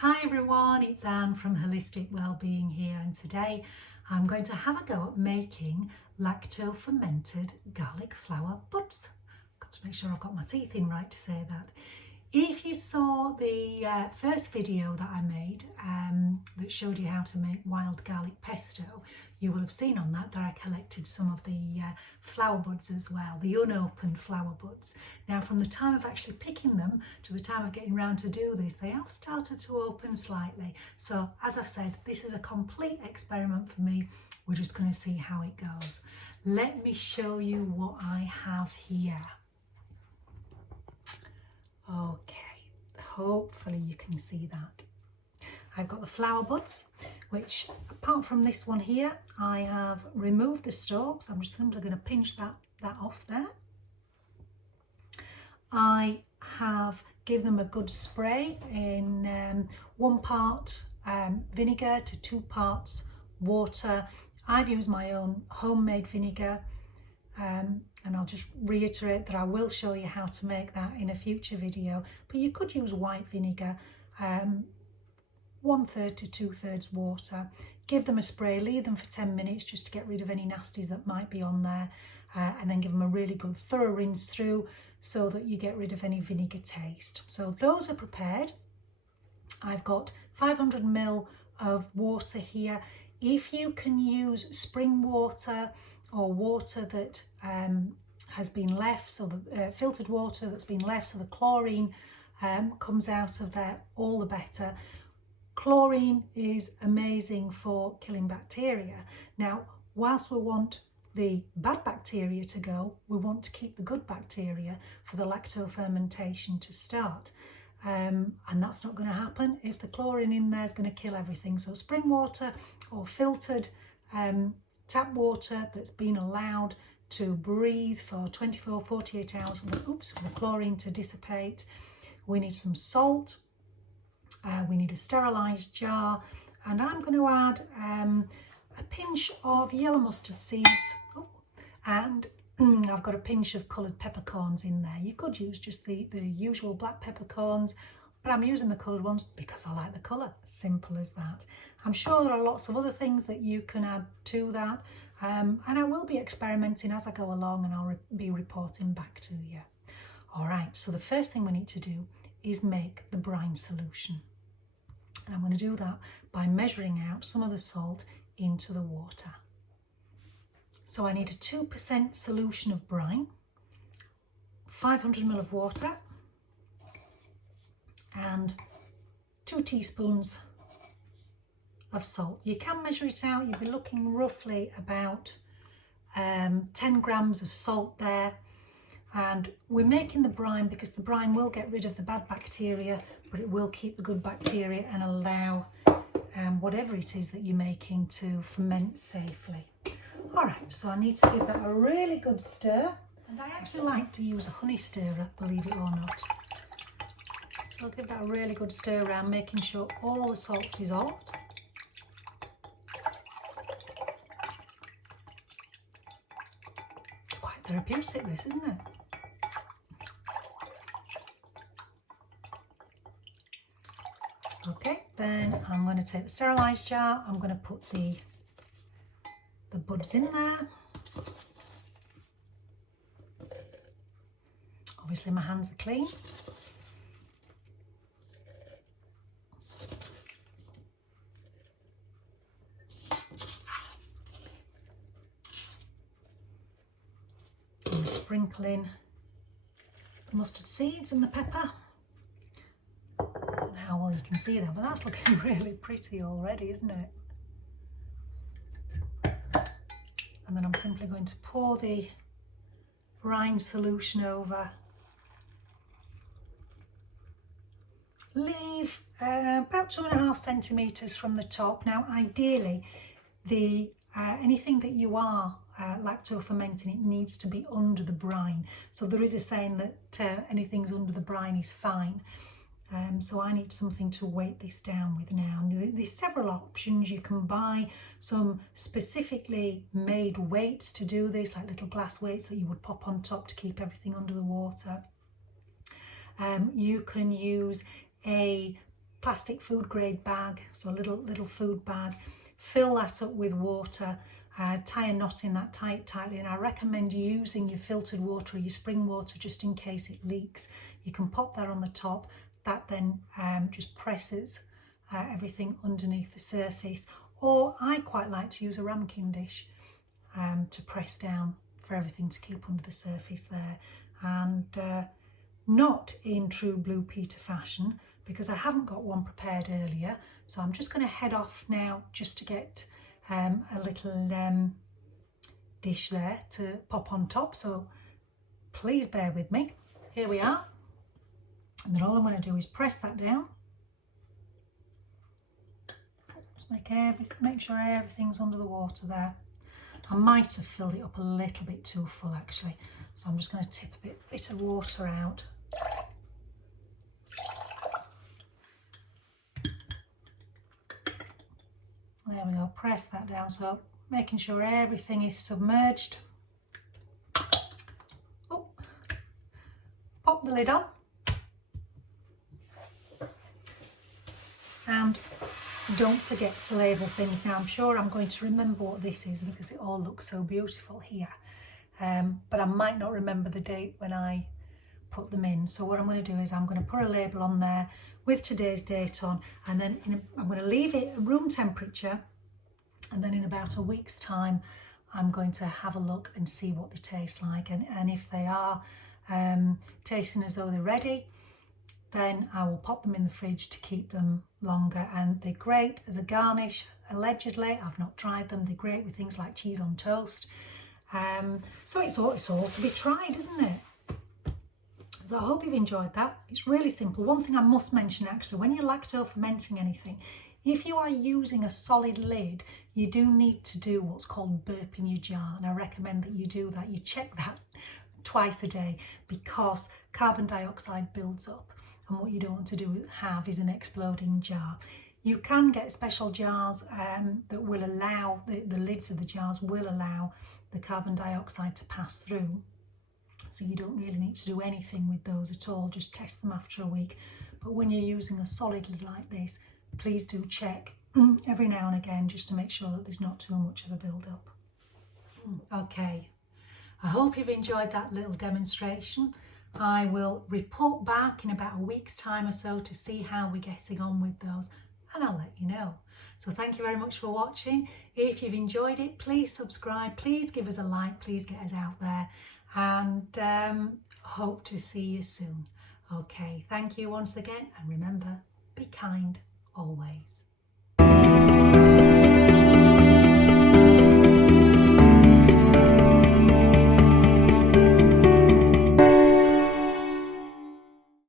Hi everyone, it's Anne from Holistic Wellbeing here, and today I'm going to have a go at making lacto-fermented garlic flower buds. Got to make sure I've got my teeth in right to say that. If you saw the first video that I made that showed you how to make wild garlic pesto, you will have seen on that I collected some of the flower buds as well, the unopened flower buds. Now, from the time of actually picking them to the time of getting round to do this, they have started to open slightly. So as I've said, this is a complete experiment for me. We're just going to see how it goes. Let me show you what I have here. Okay, hopefully you can see that. I've got the flower buds, which apart from this one here, I have removed the stalks. I'm just simply going to pinch that off there. I have given them a good spray in 1 part vinegar to 2 parts water. I've used my own homemade vinegar. And I'll just reiterate that I will show you how to make that in a future video, but you could use white vinegar, 1/3 to 2/3 water. Give them a spray, leave them for 10 minutes just to get rid of any nasties that might be on there, and then give them a really good thorough rinse through so that you get rid of any vinegar taste. So those are prepared. I've got 500 ml of water here. If you can use spring water or water that has been left, so the filtered water that's been left, so the chlorine comes out of there, all the better. Chlorine is amazing for killing bacteria. Now, whilst we want the bad bacteria to go, we want to keep the good bacteria for the lacto-fermentation to start. And that's not going to happen if the chlorine in there is going to kill everything. So spring water or filtered tap water that's been allowed to breathe for 24, 48 hours for the chlorine to dissipate. We need some salt. We need a sterilised jar. And I'm going to add a pinch of yellow mustard seeds. And I've got a pinch of coloured peppercorns in there. You could use just the usual black peppercorns, but I'm using the coloured ones because I like the colour. Simple as that. I'm sure there are lots of other things that you can add to that, and I will be experimenting as I go along, and I'll be reporting back to you. Alright, so the first thing we need to do is make the brine solution. And I'm going to do that by measuring out some of the salt into the water. So I need a 2% solution of brine, 500 ml of water, and 2 teaspoons of salt. You can measure it out. You'll be looking roughly about 10 grams of salt there. And we're making the brine because the brine will get rid of the bad bacteria, but it will keep the good bacteria and allow whatever it is that you're making to ferment safely. Alright, so I need to give that a really good stir, and I actually like to use a honey stirrer, believe it or not. So I'll give that a really good stir around, making sure all the salt's dissolved. It's quite therapeutic this, isn't it? Okay, then I'm going to take the sterilised jar, I'm going to put the buds in there. Obviously my hands are clean. I'm sprinkle in the mustard seeds and the pepper. I don't know how well you can see that, but that's looking really pretty already, isn't it? And then I'm simply going to pour the brine solution over. Leave about 2.5 centimetres from the top. Now, ideally, anything that you are lacto-fermenting, it needs to be under the brine. So there is a saying that anything's under the brine is fine. So I need something to weight this down with now. There's several options. You can buy some specifically made weights to do this, like little glass weights that you would pop on top to keep everything under the water. You can use a plastic food grade bag, so a little food bag. Fill that up with water, tie a knot in that tightly, and I recommend using your filtered water or your spring water just in case it leaks. You can pop that on the top. That then just presses everything underneath the surface. Or I quite like to use a ramekin dish to press down for everything to keep under the surface there. And not in true Blue Peter fashion, because I haven't got one prepared earlier. So I'm just going to head off now just to get a little dish there to pop on top. So please bear with me. Here we are. And then all I'm going to do is press that down. Just make sure everything's under the water there. I might have filled it up a little bit too full actually. So I'm just going to tip a bit of water out. There we go, press that down, so making sure everything is submerged. Oh, pop the lid on. And don't forget to label things. Now I'm sure I'm going to remember what this is because it all looks so beautiful here. But I might not remember the date when I put them in. So what I'm going to do is I'm going to put a label on there with today's date on, and then I'm going to leave it at room temperature, and then in about a week's time I'm going to have a look and see what they taste like, and if they are tasting as though they're ready, then I will pop them in the fridge to keep them longer. And they're great as a garnish, allegedly. I've not tried them. They're great with things like cheese on toast. So it's all to be tried, isn't it? So I hope you've enjoyed that. It's really simple. One thing I must mention actually, when you're lacto-fermenting anything, if you are using a solid lid, you do need to do what's called burping your jar, and I recommend that you do that. You check that twice a day because carbon dioxide builds up, and what you don't want to have is an exploding jar. You can get special jars that will allow, the lids of the jars will allow the carbon dioxide to pass through. So you don't really need to do anything with those at all, just test them after a week. But when you're using a solid lid like this, please do check every now and again just to make sure that there's not too much of a build-up. Okay, I hope you've enjoyed that little demonstration. I will report back in about a week's time or so to see how we're getting on with those, and I'll let you know. So thank you very much for watching. If you've enjoyed it, please subscribe, please give us a like, please get us out there, and hope to see you soon. Okay, thank you once again, and remember, be kind always.